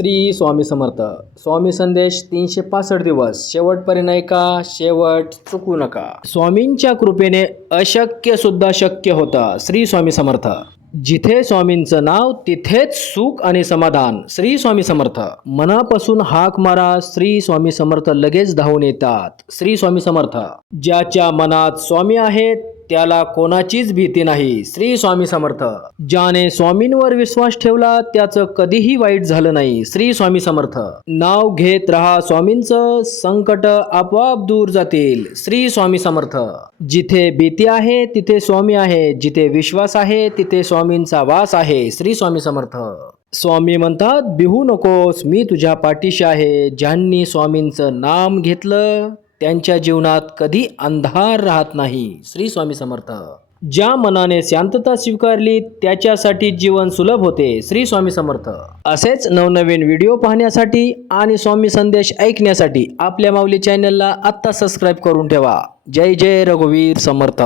श्री स्वामी समर्थ. स्वामी संदेश 365 दिवस शेवटपर्यंत ऐका, शेवट चुकू नका. स्वामींच्या कृपेने अशक्य सुद्धा शक्य होतं. श्री स्वामी समर्थ. जिथे स्वामींचं नाव तिथेच सुख आणि समाधान. श्री स्वामी समर्थ. मनापासून हाक मारा, श्री स्वामी समर्थ लगेच धावून येतात. श्री स्वामी समर्थ. ज्याच्या मनात स्वामी आहेत त्याला कोणाचीच भीती नाही. श्री स्वामी समर्थ. ज्याने स्वामींवर विश्वास ठेवला त्याचं कधीही वाईट झालं नाही. श्री स्वामी समर्थ. नाव घेत रहा स्वामींचं, संकट आपोआप दूर जातील. श्री स्वामी समर्थ. जिथे भीती आहे तिथे स्वामी आहे, जिथे विश्वास आहे तिथे स्वामींचा वास आहे. श्री स्वामी समर्थ. स्वामी म्हणतात, भिवू नकोस, मी तुझ्या पाठीशी आहे. ज्यांनी स्वामींचं नाम घेतलं त्यांच्या जीवनात कधी अंधार राहत नाही. श्री स्वामी समर्थ. ज्या मनाने शांतता स्वीकारली त्याच्यासाठी जीवन सुलभ होते. श्री स्वामी समर्थ. असेच नवनवीन व्हिडिओ पाहण्यासाठी आणि स्वामी संदेश ऐकण्यासाठी आपल्या माऊली चॅनलला आत्ता सबस्क्राईब करून ठेवा. जय जय रघुवीर समर्थ.